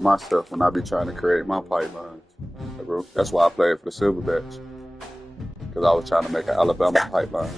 myself when I be trying to create my pipelines. That's why I played for the Silverbacks, because I was trying to make an Alabama pipeline.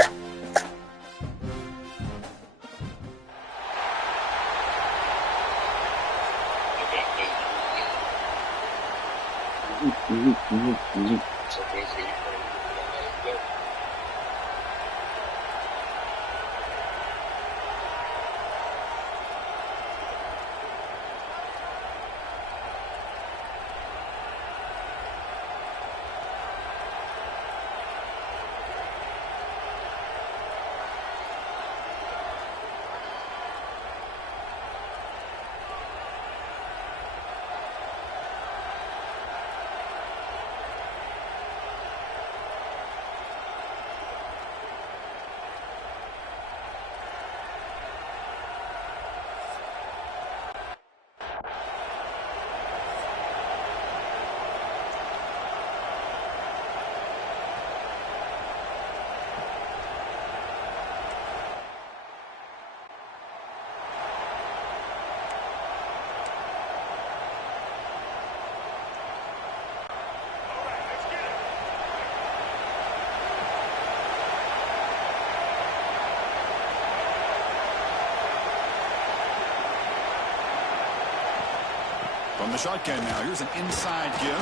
From the shotgun now, here's an inside give.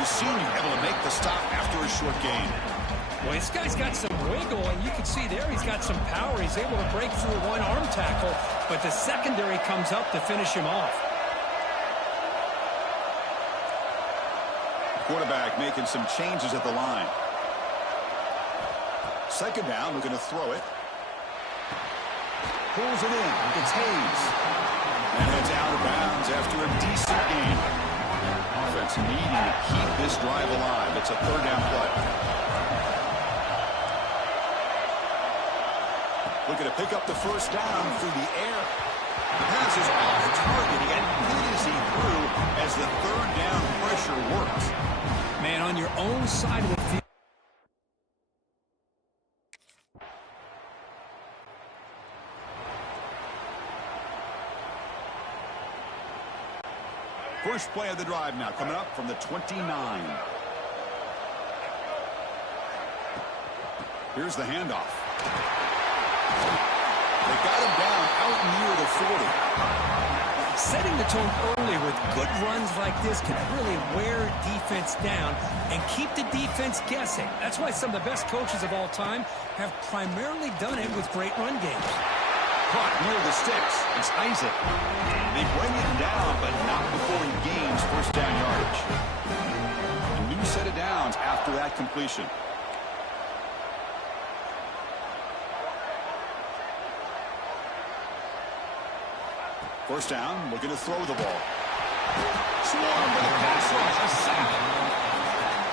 The senior able to make the stop after a short gain. Well, this guy's got some wiggle, and you can see there he's got some power. He's able to break through one arm tackle, but the secondary comes up to finish him off. Quarterback making some changes at the line. Second down, we're going to throw it. Pulls it in. It's Hayes. And heads out of bounds after a decent gain. Offense needing to keep this drive alive. It's a third down play. Looking to pick up the first down through the air. The pass is off target. He got good as he threw as the third down pressure works. Man, on your own side of the field. First play of the drive now coming up from the 29. Here's the handoff. They got him down out near the 40. Setting the tone early with good runs like this can really wear defense down and keep the defense guessing. That's why some of the best coaches of all time have primarily done it with great run games. Caught near the sticks. It's Isaac. They bring him down, but not before he gains first down yardage. A new set of downs after that completion. First down, we're going to throw the ball. Swarm with a pass rush, a sack.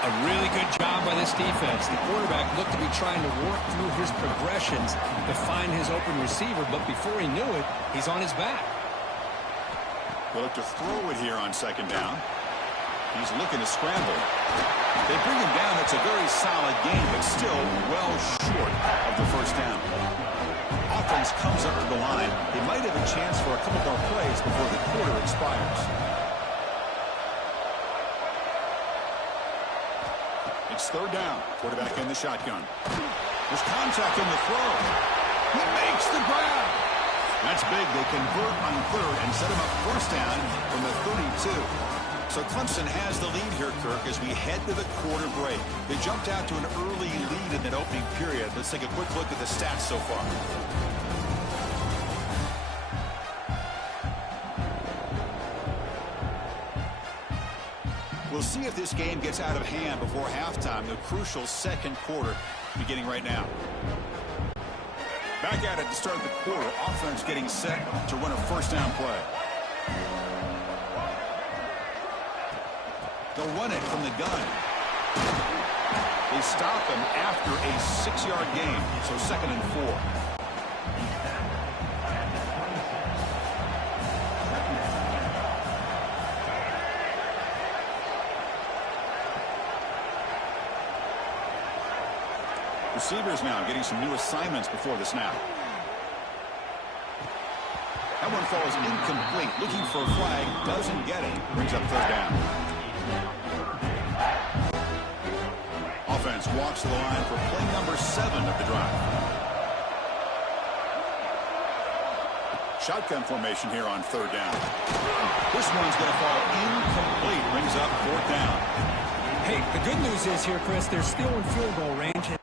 A really good job by this defense. The quarterback looked to be trying to work through his progressions to find his open receiver, but before he knew it, he's on his back. They'll look to throw it here on second down. He's looking to scramble. They bring him down. It's a very solid game, but still well short of the first down. Offense comes up to the line. They might have a chance for a couple more plays before the quarter expires. It's third down. Quarterback in the shotgun. There's contact in the throw. He makes the grab. That's big. They convert on third and set him up first down from the 32. So Clemson has the lead here, Kirk, as we head to the quarter break. They jumped out to an early lead in that opening period. Let's take a quick look at the stats so far. We'll see if this game gets out of hand before halftime. The crucial second quarter beginning right now. Back at it to start the quarter. Offense getting set to run a first down play. They'll run it from the gun. They stop him after a 6-yard gain, so 2nd and 4. Receivers now getting some new assignments before the snap. That one falls incomplete. Looking for a flag. Doesn't get it. Brings up third down. Offense walks to the line for play number 7 of the drive. Shotgun formation here on third down. This one's going to fall incomplete. Brings up fourth down. Hey, the good news is here, Chris, they're still in field goal range.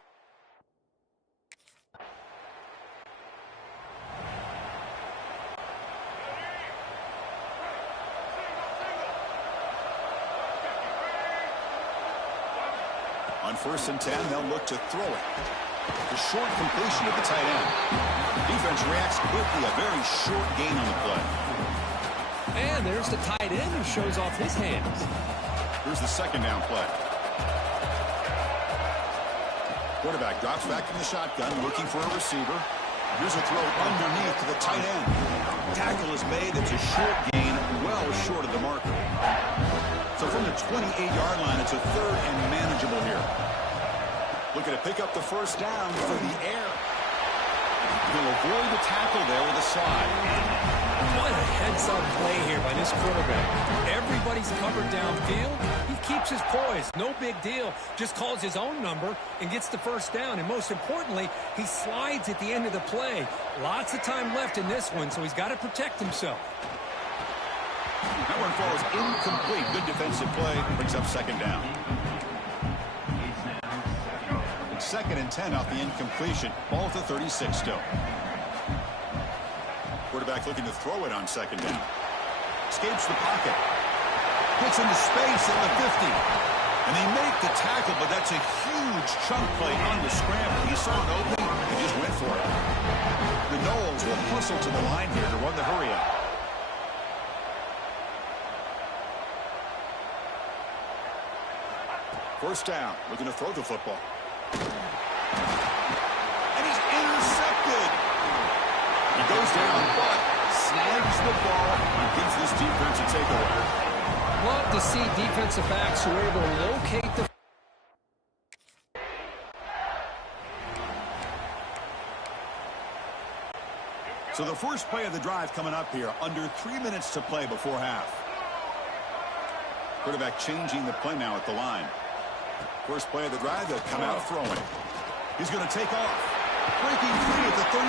On 1st and 10, they'll look to throw it. The short completion of the tight end. Defense reacts quickly. A very short gain on the play. And there's the tight end who shows off his hands. Here's the second down play. Quarterback drops back from the shotgun, looking for a receiver. Here's a throw underneath to the tight end. Tackle is made. It's a short gain, well short of the marker. So from the 28-yard line, it's a third and manageable here. Looking to pick up the first down through the air. He'll avoid the tackle there with a slide. What a heads-up play here by this quarterback. Everybody's covered downfield. He keeps his poise. No big deal. Just calls his own number and gets the first down. And most importantly, he slides at the end of the play. Lots of time left in this one, so he's got to protect himself. That one falls incomplete. Good defensive play. Brings up second down. It's 2nd and 10 off the incompletion. Ball at the 36 still. Quarterback looking to throw it on second down. Escapes the pocket. Gets into space at the 50. And they make the tackle, but that's a huge chunk play on the scramble. He saw an opening and just went for it. The Noles will hustle to the line here to run the hurry up. First down, looking to throw the football. And he's intercepted. He goes down, but snags the ball and gives this defense a takeaway. Love to see defensive backs who are able to locate the... So the first play of the drive coming up here, under 3 minutes to play before half. Quarterback changing the play now at the line. First play of the drive, they'll come out throwing. He's going to take off. Breaking free at the 35.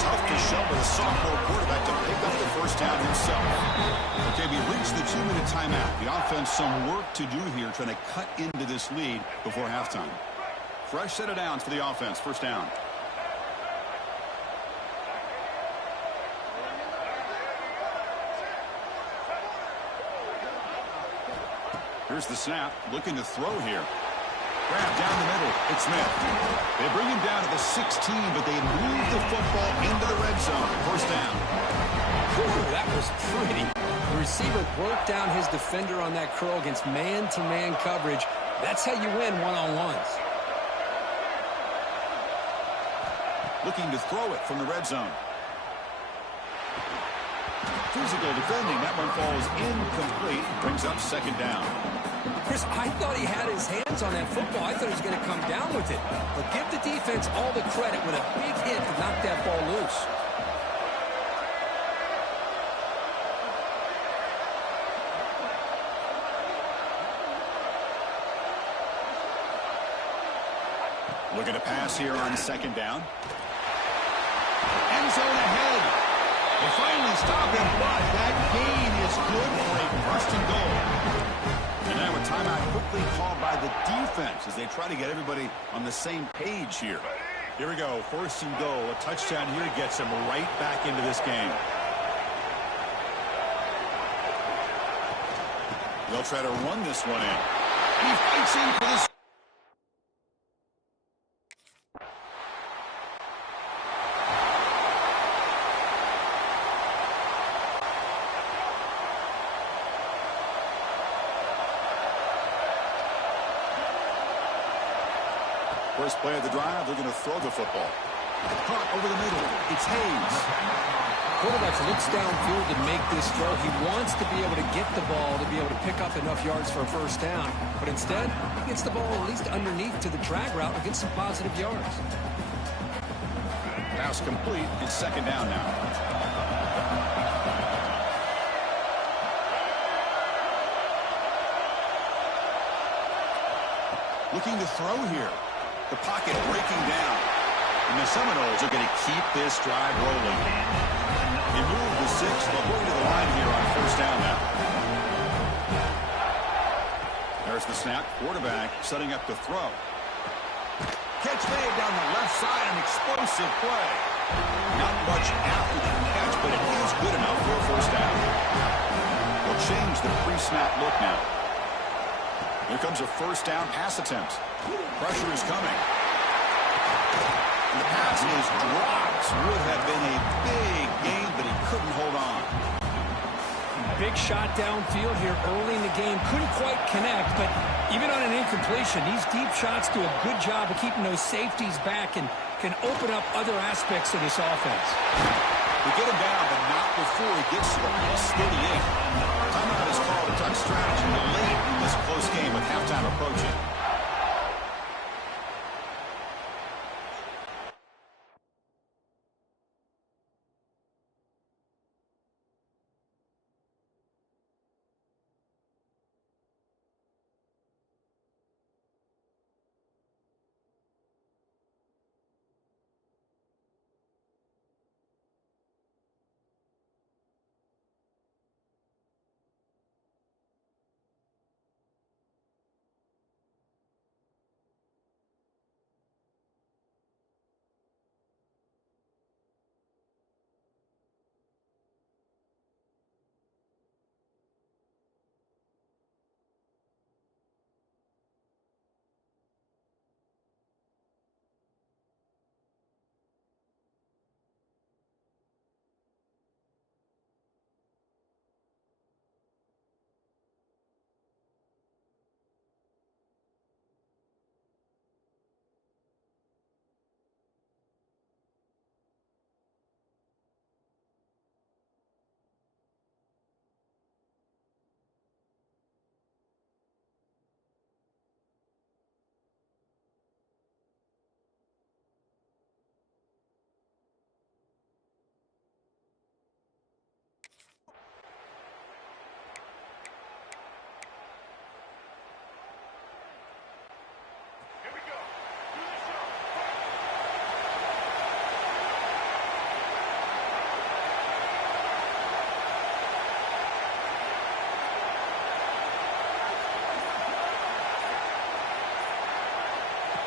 Tough to show with a sophomore quarterback to pick up the first down himself. Okay, we reached the 2-minute timeout. The offense some work to do here, trying to cut into this lead before halftime. Fresh set of downs for the offense. First down. Here's the snap, looking to throw here. Grab down the middle, it's Smith. They bring him down to the 16, but they move the football into the red zone. First down. Whew, that was pretty. The receiver broke down his defender on that curl against man-to-man coverage. That's how you win one-on-ones. Looking to throw it from the red zone. Physical defending, that one falls incomplete. Brings up second down. Chris, I thought he had his hands on that football. I thought he was going to come down with it. But give the defense all the credit with a big hit to knock that ball loose. Looking to pass here on second down. End zone ahead. They finally stop him, but that gain is good for a first and goal. And now a timeout quickly called by the defense as they try to get everybody on the same page here. Here we go, first and goal. A touchdown here gets them right back into this game. They'll try to run this one in. And he fights in for the... First play of the drive, they're going to throw the football. Caught over the middle. It's Hayes. Quarterback looks downfield to make this throw. He wants to be able to get the ball to be able to pick up enough yards for a first down. But instead, he gets the ball at least underneath to the drag route and gets some positive yards. Pass complete. It's second down now. Looking to throw here. The pocket breaking down. And the Seminoles are going to keep this drive rolling. They move the 6. They'll go to the line here on first down now. There's the snap. Quarterback setting up to throw. Catch made down the left side. An explosive play. Not much after the catch, but it is good enough for a first down. They'll change the pre-snap look now. Here comes a first down pass attempt. Pressure is coming. And the pass is dropped. Would have been a big gain, but he couldn't hold on. Big shot downfield here early in the game. Couldn't quite connect, but even on an incompletion, these deep shots do a good job of keeping those safeties back and can open up other aspects of this offense. We get him down, but not before he gets to the plus 38. Timeout is called. A touch strategy late in this close game with halftime approaching.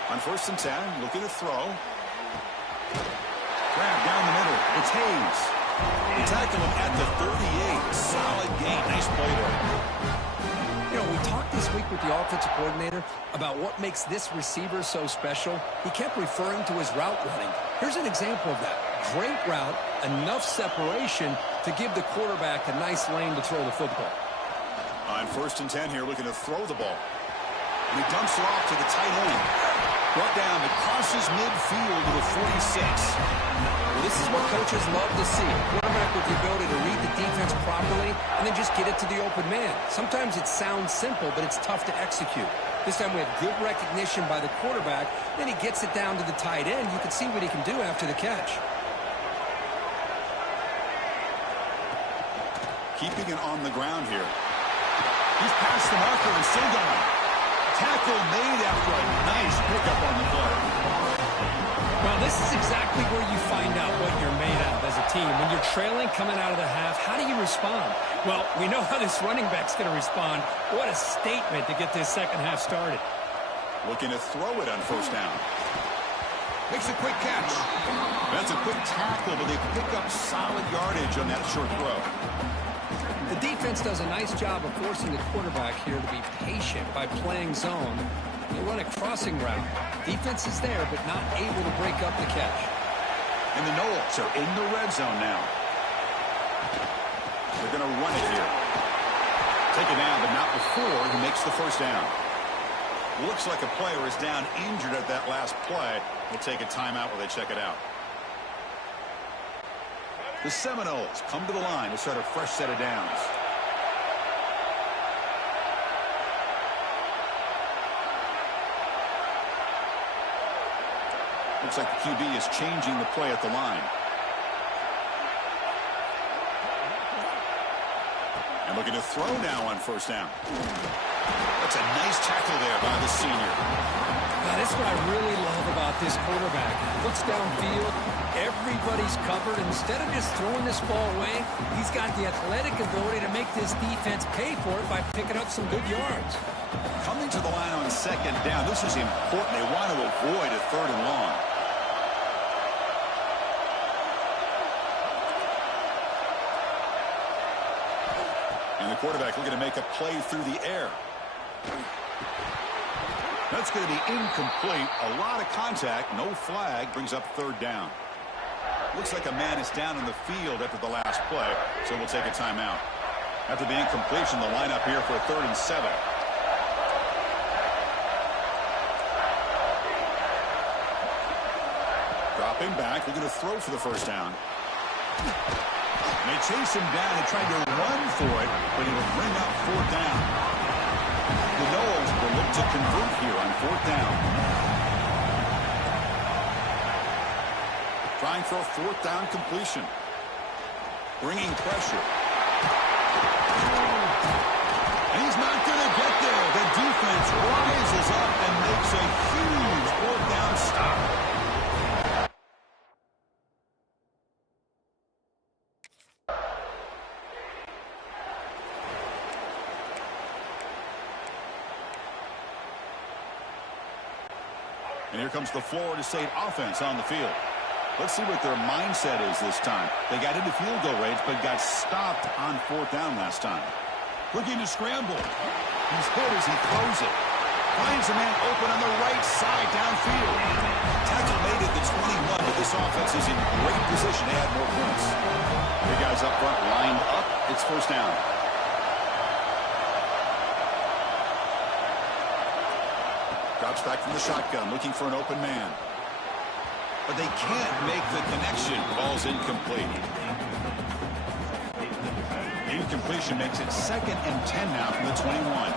On first and 10, looking to throw. Grab down the middle. It's Hayes. They tackle him at the 38. Solid gain. Nice play there. You know, we talked this week with the offensive coordinator about what makes this receiver so special. He kept referring to his route running. Here's an example of that. Great route, enough separation to give the quarterback a nice lane to throw the football. On first and 10 here, looking to throw the ball. And he dumps it off to the tight end. Brought down, it crosses midfield to the 46. Well, this is what coaches love to see. A quarterback with the ability to read the defense properly and then just get it to the open man. Sometimes it sounds simple, but it's tough to execute. This time we have good recognition by the quarterback. Then he gets it down to the tight end. You can see what he can do after the catch. Keeping it on the ground here. He's past the marker and still going. Tackle made after a nice pickup on the play. Well, this is exactly where you find out what you're made of as a team. When you're trailing coming out of the half, how do you respond? Well, we know how this running back's going to respond. What a statement to get this second half started. Looking to throw it on first down. Makes a quick catch. That's a quick tackle, but they pick up solid yardage on that short throw. The defense does a nice job of forcing the quarterback here to be patient by playing zone. They run a crossing route. Defense is there, but not able to break up the catch. And the Noles are in the red zone now. They're going to run it here. Take it down, but not before he makes the first down. Looks like a player is down injured at that last play. We'll take a timeout while they check it out. The Seminoles come to the line to start a fresh set of downs. Looks like the QB is changing the play at the line. And looking to throw now on first down. That's a nice tackle there by the senior. Now, that's what I really love about this quarterback. Looks downfield, everybody's covered. Instead of just throwing this ball away, he's got the athletic ability to make this defense pay for it by picking up some good yards. Coming to the line on second down, this is important. They want to avoid a third and long. And the quarterback looking to make a play through the air. That's going to be incomplete. A lot of contact. No flag. Brings up third down. Looks like a man is down in the field after the last play, so we'll take a timeout. After the incompletion, the lineup here for a 3rd and 7. Dropping back. We're going to throw for the first down. They chase him down and try to run for it, but he will bring up 4th down. The Noles will look to convert here on 4th down. Trying for a 4th down completion. Bringing pressure. And he's not going to get there. The defense rises up and makes a huge 4th down stop. And here comes the Florida State offense on the field. Let's see what their mindset is this time. They got into field goal range, but got stopped on 4th down last time. Looking to scramble. He's hit as he throws it. Finds a man open on the right side downfield. Tackle made at the 21, but this offense is in great position to add more points. The guys up front lined up. It's 1st down. Drops back from the shotgun, looking for an open man. But they can't make the connection. Ball's incomplete. Incompletion makes it 2nd and 10 now from the 21.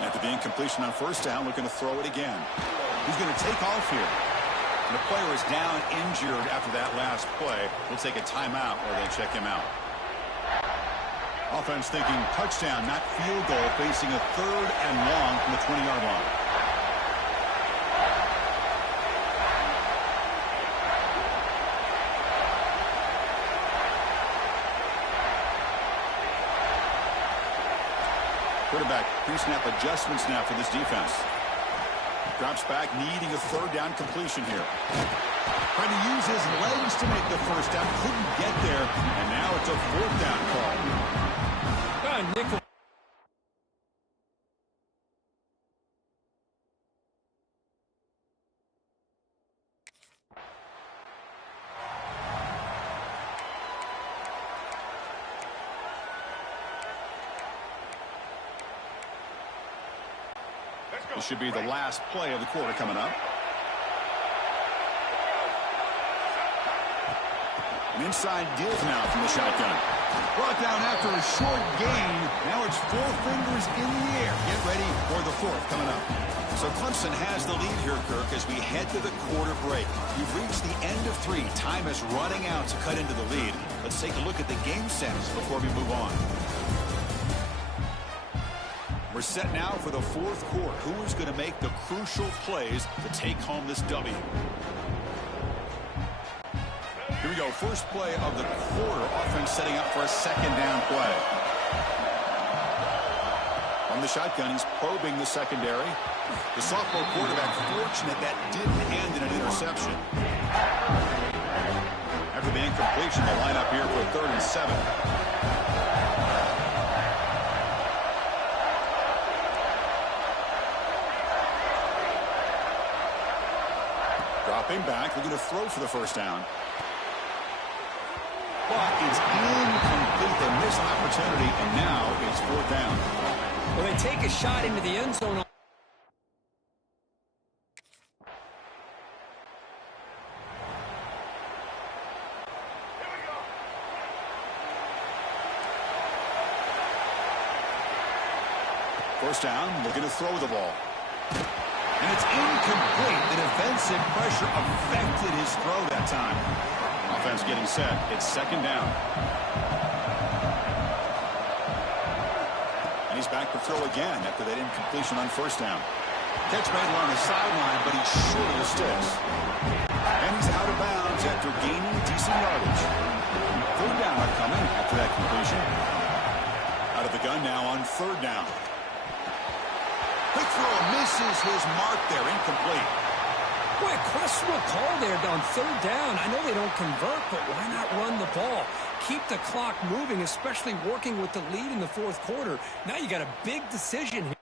After the incompletion on 1st down, looking to throw it again. He's going to take off here. And the player is down injured after that last play. We'll take a timeout or they'll check him out. Offense thinking touchdown, not field goal, facing a 3rd and long from the 20-yard line. Quarterback pre-snap adjustments now for this defense. Drops back, needing a 3rd down completion here. Trying to use his legs to make the 1st down. Couldn't get there, and now it's a 4th down call. Nickel. This should be the last play of the quarter coming up. An inside deals now from the shotgun. Brought down after a short gain. Now it's 4 fingers in the air. Get ready for the 4th coming up. So Clemson has the lead here, Kirk, as we head to the quarter break. We've reached the end of 3. Time is running out to cut into the lead. Let's take a look at the game sense before we move on. We're set now for the 4th quarter. Who is going to make the crucial plays to take home this W? Here we go. First play of the quarter. Offense setting up for a 2nd down play. On the shotgun, he's probing the secondary. The sophomore quarterback fortunate that didn't end in an interception. After the incompletion, the lineup here for a 3rd and 7. Dropping back, we're going to throw for the 1st down. But it's incomplete. They missed an opportunity, and now it's 4th down. Well, they take a shot into the end zone. First down, looking to throw the ball. And it's incomplete. The defensive pressure affected his throw that time. Offense getting set. It's second down. And he's back to throw again after that incompletion on first down. Catch made along the sideline, but he's short of the sticks. And he's out of bounds after gaining decent yardage. Third down upcoming after that completion. Out of the gun now on third down. Quick throw misses his mark there, incomplete. Boy, a questionable call there on third down. I know they don't convert, but why not run the ball? Keep the clock moving, especially working with the lead in the fourth quarter. Now you got a big decision here.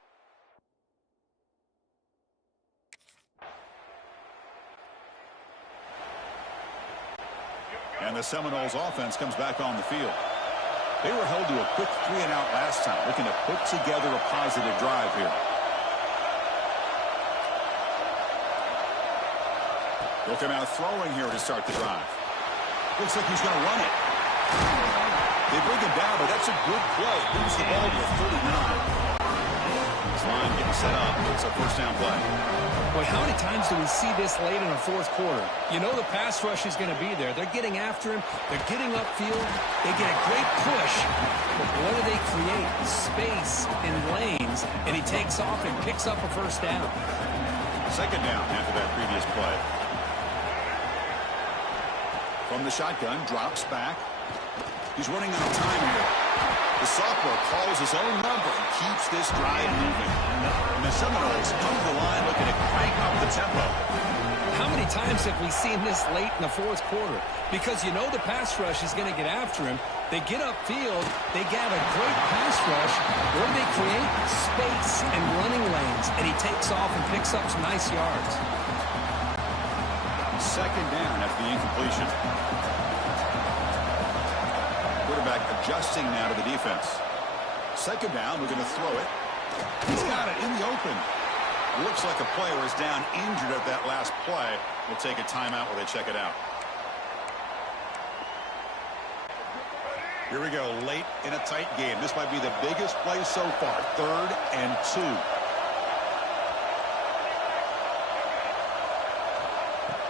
And the Seminoles offense comes back on the field. They were held to a quick 3-and-out last time, looking to put together a positive drive here. They'll come out throwing here to start the drive. Looks like he's going to run it. They bring him down, but that's a good play. Moves the ball to 39. This line getting set up. It's a first down play. Boy, how many times do we see this late in the fourth quarter? You know the pass rush is going to be there. They're getting after him. They're getting upfield. They get a great push. But what do they create? Space in lanes. And he takes off and picks up a first down. Second down after that previous play. From the shotgun, drops back. He's running out of time here. The sophomore calls his own number and keeps this drive moving. And the Seminoles come to the line looking to crank up the tempo. How many times have we seen this late in the fourth quarter? Because you know the pass rush is going to get after him. They get upfield. They get a great pass rush. What do they create? Space and running lanes. And he takes off and picks up some nice yards. Second down after the incompletion. Quarterback adjusting now to the defense. Second down, we're going to throw it. He's got it in the open. Looks like a player is down injured at that last play. We'll take a timeout while they check it out. Here we go, late in a tight game. This might be the biggest play so far. 3rd and 2.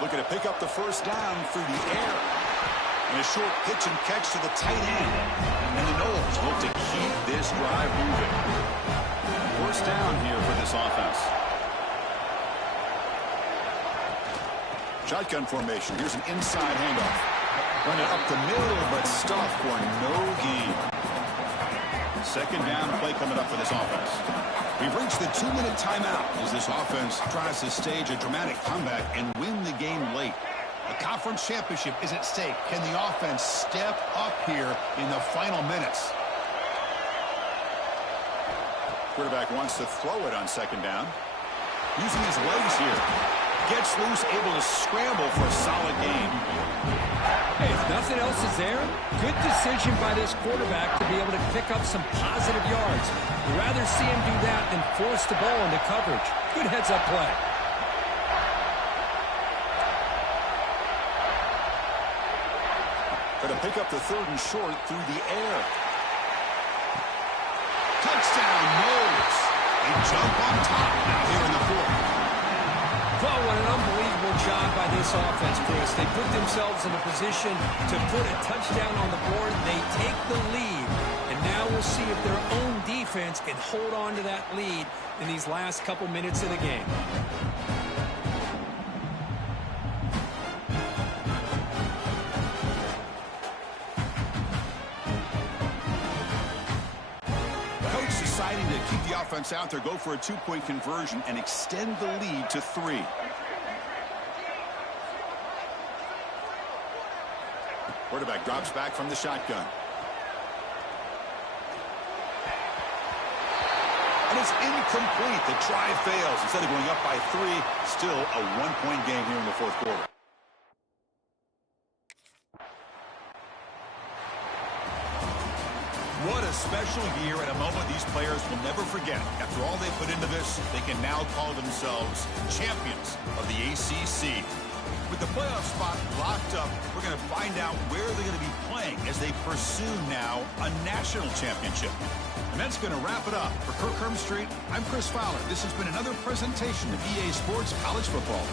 Looking to pick up the first down through the air. And a short pitch and catch to the tight end. And the Noles look to keep this drive moving. First down here for this offense. Shotgun formation. Here's an inside handoff. Run it up the middle, but stopped for no gain. Second down play coming up for this offense. We've reached the 2-minute timeout as this offense tries to stage a dramatic comeback and win the game late. A conference championship is at stake. Can the offense step up here in the final minutes? Quarterback wants to throw it on second down. Using his legs here. Gets loose, able to scramble for a solid gain. Hey, if nothing else is there, good decision by this quarterback to be able to pick up some positive yards. You'd rather see him do that than force the ball into coverage. Good heads-up play. Going to pick up the 3rd and short through the air. Touchdown, Noles. They jump on top now here in the 4th. Well, what an unbelievable job by this offense, Chris. They put themselves in a position to put a touchdown on the board. They take the lead, and now we'll see if their own defense can hold on to that lead in these last couple minutes of the game. Deciding to keep the offense out there, go for a 2-point conversion, and extend the lead to 3. Quarterback drops back from the shotgun. And it's incomplete. The try fails. Instead of going up by 3, still a 1-point game here in the fourth quarter. What a special year and a moment these players will never forget. After all they put into this, they can now call themselves champions of the ACC. With the playoff spot locked up, we're going to find out where they're going to be playing as they pursue now a national championship. And that's going to wrap it up. For Kirk Herbstreit, I'm Chris Fowler. This has been another presentation of EA Sports College Football.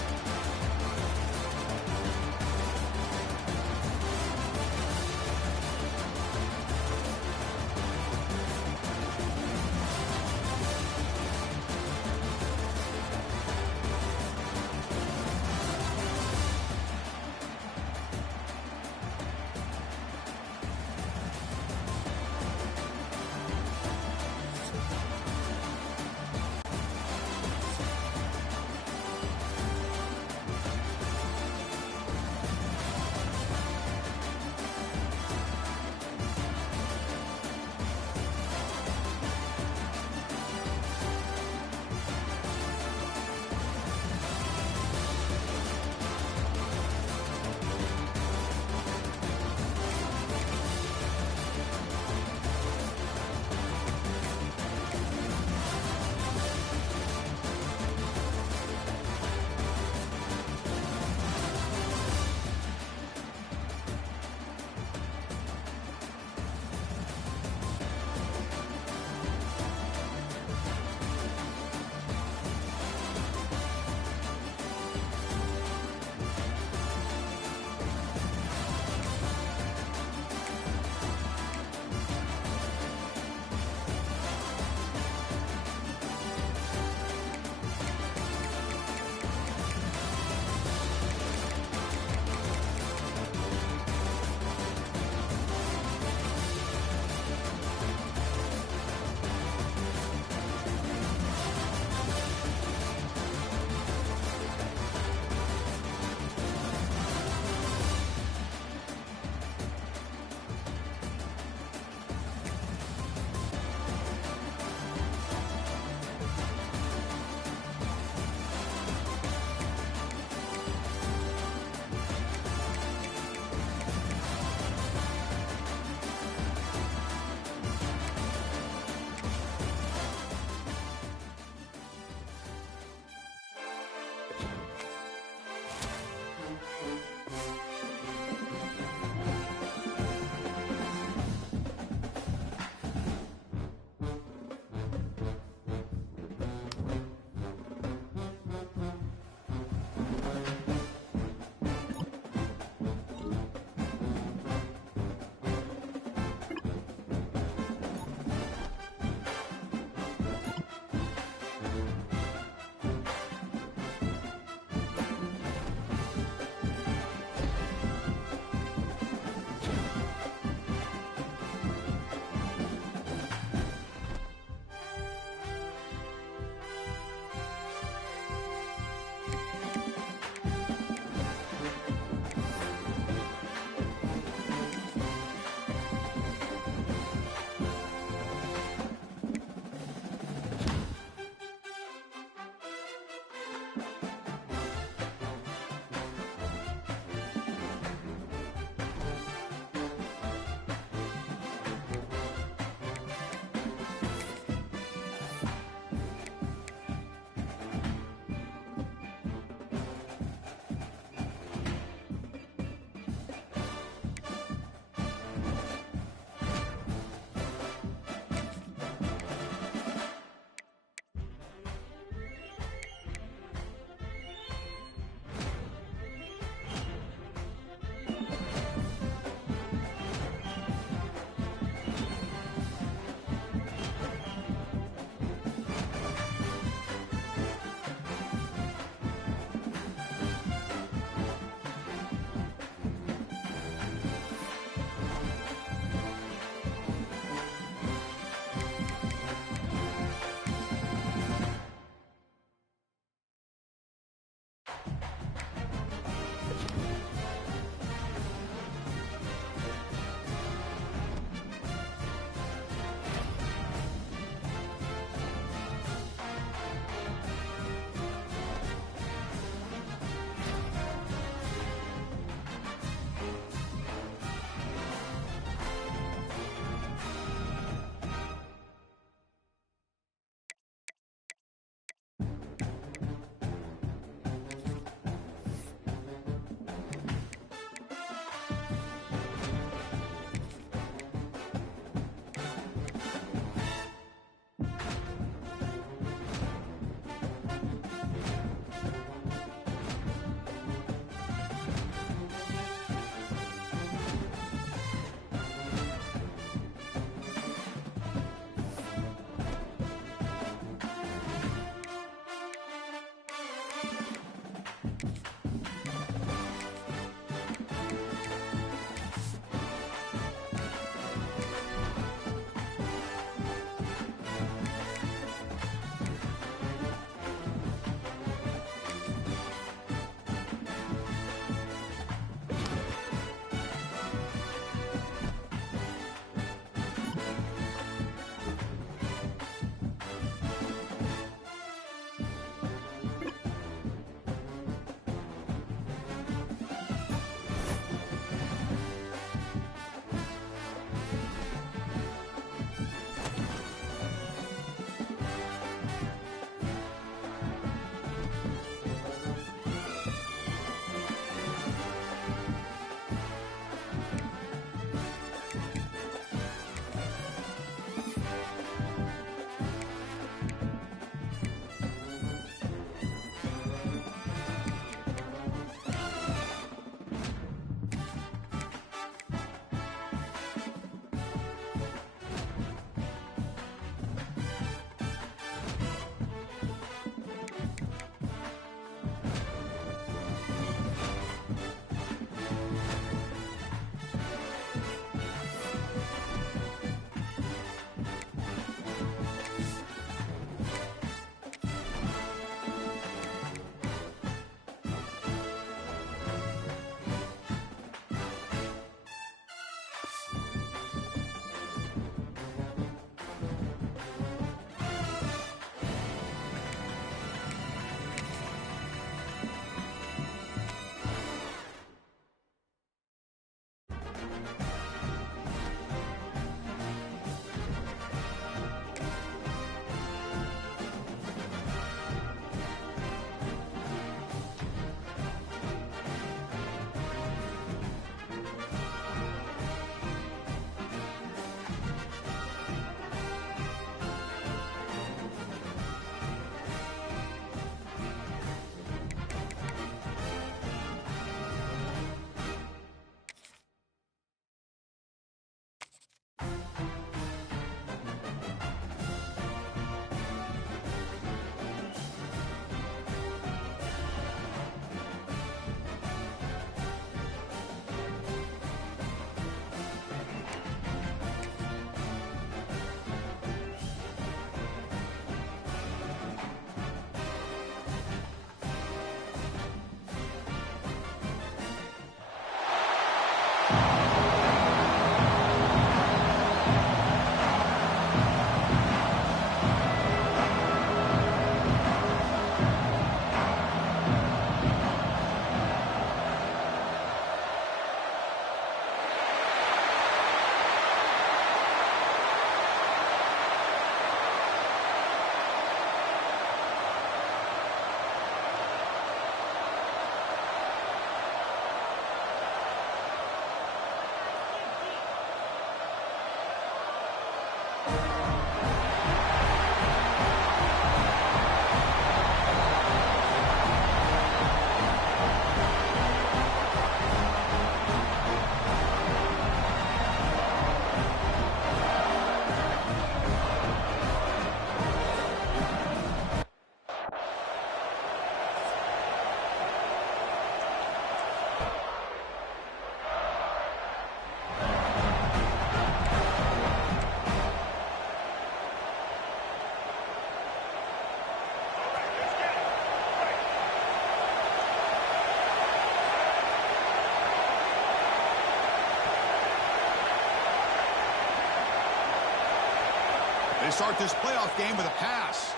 They start this playoff game with a pass.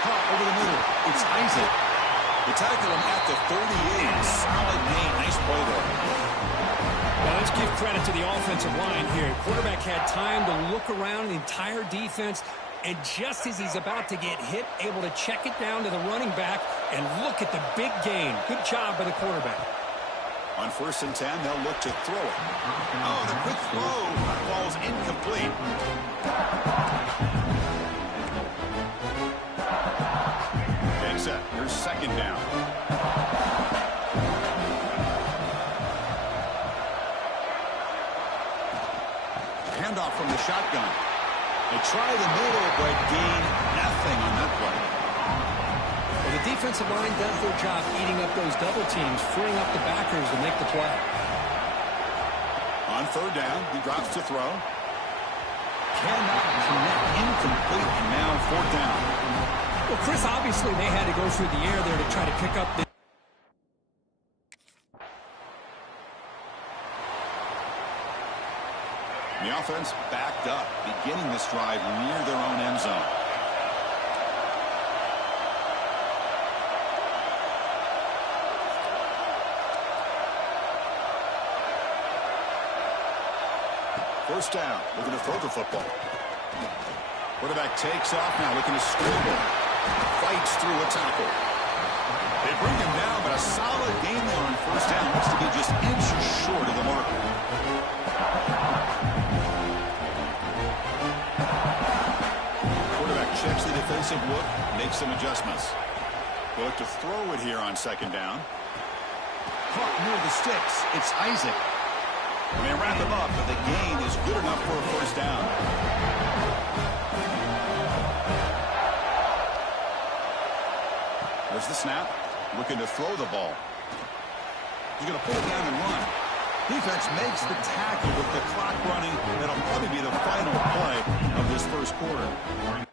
Caught over the middle. It's Isaac. They tackle him at the 38. Solid gain. Nice play there. Well, let's give credit to the offensive line here. Quarterback had time to look around the entire defense, and just as he's about to get hit, able to check it down to the running back, and look at the big gain. Good job by the quarterback. On 1st and 10, they'll look to throw it. Oh, the quick throw falls incomplete. Takes it. Here's 2nd down. Handoff from the shotgun. They try the middle, but gain nothing on that play. Well, the defensive line does their job eating up those double teams, freeing up the backers to make the play. On 3rd down, he drops to throw. Cannot connect, incomplete, and now 4th down. Well, Chris, obviously they had to go through the air there to try to pick up the... The offense backed up, beginning this drive near their own end zone. First down, looking to throw the football. Quarterback takes off now, looking to scramble. Fights through a tackle. They bring him down, but a solid gain there on 1st down. Looks to be just inches short of the marker. Quarterback checks the defensive look, makes some adjustments. They look to throw it here on 2nd down. Caught near the sticks. It's Isaac. They wrap him up, but the gain is good enough for a 1st down. There's the snap. Looking to throw the ball. He's going to pull it down and run. Defense makes the tackle with the clock running. That'll probably be the final play of this 1st quarter.